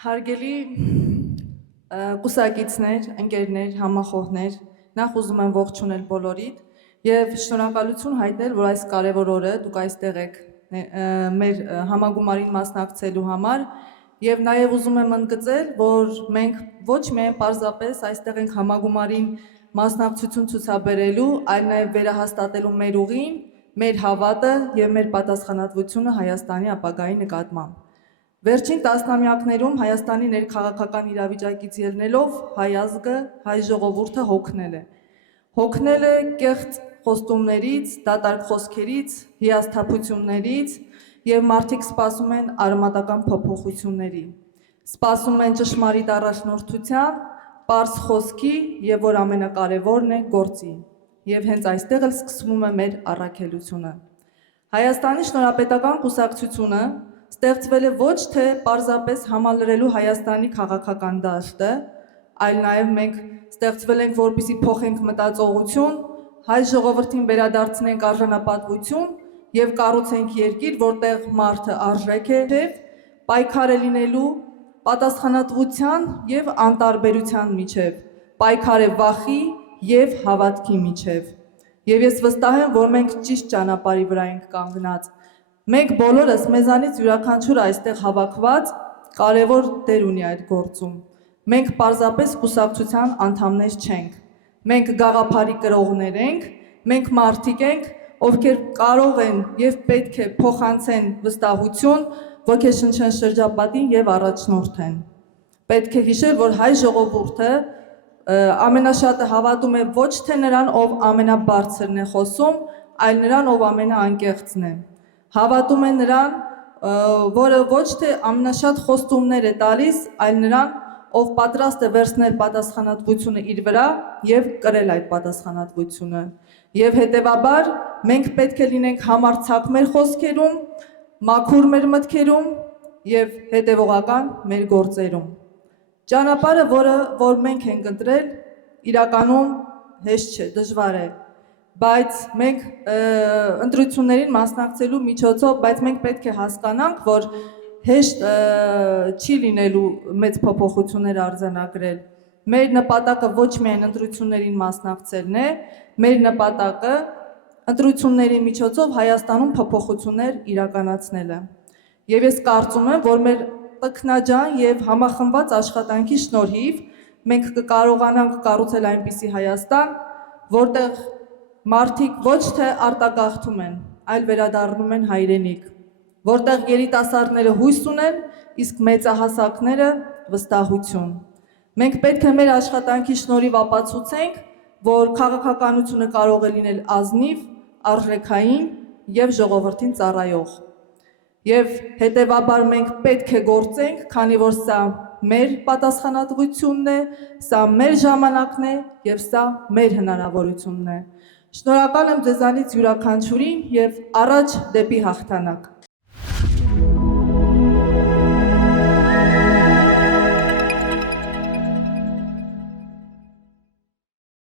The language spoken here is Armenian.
Հարգելի կուսակիցներ, ընկերներ, համախոհներ, նախ ուզում եմ ողջունել բոլորիդ եւ շնորհակալություն հայտնել, որ այս կարևոր օրը դուք այստեղ եք մեր համագումարին մասնակցելու համար եւ նաեւ ուզում եմ ընդգծել, որ մենք ոչ միայն պարզապես այստեղ ենք համագումարին մասնակցություն ցուցաբերելու, այլ նաեւ վերահաստատելու մեր ուղին, մեր հավատը եւ մեր պատասխանատվությունը Հայաստանի ապագայի նկատմամբ։ Վերջին տասնամյակներում Հայաստանի ներքաղաքական իրավիճակից ելնելով հայ ազգը, հայ ժողովուրդը հոգնել է կեղծ խոստումներից, դատարկ խոսքերից, հիասթափություններից եւ մարդիկ սպասում են արմատական փոփոխությունների, սպասում են ճշմարիտ առաջնորդության, պարզ խոսքի եւ որ ամենակարևորն է գործի։ Եվ հենց այստեղ էլ սկսվում է մեր առաքելությունը։ Հայաստանի Շնորհապետական կուսակցությունը ստեղծվել է ոչ թե պարզապես համալրելու Հայաստանի քաղաքական դաշտը, այլ նաև մենք ստեղծվել ենք, որպեսզի փոխենք մտածողություն, հայ ժողովրդին վերադարձնենք արժանապատվություն եւ կառուցենք երկիր, որտեղ մարդը արժեք է, պայքար է լինելու պատասխանատվության եւ անտարբերության միջև, պայքար է վախի եւ հավատքի միջև։ Եվ ես վստահ եմ, որ մենք ճիշտ ճանապարհի վրա ենք կանգնած։ Մենք բոլորս մեզանից յուրաքանչյուրը այստեղ հավաքված կարևոր դեր ունի այդ գործում։ Մենք պարզապես կուսակցության անդամներ չենք։ Մենք գաղափարի կրողներ ենք, մենք մարդիկ ենք, ովքեր կարող են եւ պետք է փոխանցեն վստահություն, ոգեշնչեն շրջապատին եւ առաջնորդեն։ Պետք է հիշել, որ հայ ժողովուրդը ամենաշատը հավատում է ոչ թե նրան, ով ամենաբարձրն է խոսում, այլ նրան, ով ամենաանկեղծն է։ Հավատում է նրան, որը ոչ թե ամենաշատ խոստումներ է տալիս, այլ նրան, ով պատրաստ է վերցնել պատասխանատվությունը իր վրա եւ կրել այդ պատասխանատվությունը։ Եվ հետեւաբար մենք պետք է լինենք համարձակ մեր խոսքերում, մաքուր մեր մտքերում եւ հետեւողական մեր գործերում։ Ճանապարհը, որ մենք ենք ընտրել, իրականում հեշտ չէ, դժվար է, բայց մենք ընտրություններին մասնակցելու միջոցով, բայց մենք պետք է հասկանանք, որ հեշտ չի լինելու մեծ փոփոխություններ արձանագրել։ Մեր նպատակը ոչ միայն ընտրություններին մասնակցելն է, մեր նպատակը ընտրությունների միջոցով Հայաստանում փոփոխություններ իրականացնելը։ Եվ ես կարծում եմ, որ մեր տքնաջան եւ համախմբված աշխատանքի շնորհիվ մենք կկարողանանք կառուցել այնպիսի Հայաստան, որտեղ մարդիկ ոչ թե արտագաղթում են, այլ վերադառնում են հայրենիք, որտեղ երիտասարդները հույս ունեն, իսկ մեծահասակները վստահություն։ Մենք պետք է մեր աշխատանքի շնորհիվ ապացուցենք, որ քաղաքականությունը կարող է լինել ազնիվ, արժեքային եւ ժողովրդին ծառայող։ Եվ հետեւաբար մենք պետք է գործենք, քանի որ սա մեր պատասխանատվությունն է, սա մեր ժամանակն է եւ սա մեր հնարավորությունն է։ Շնորհակալ եմ ձեզանից յուրաքանչյուրին եւ առաջ դեպի հաղթանակ։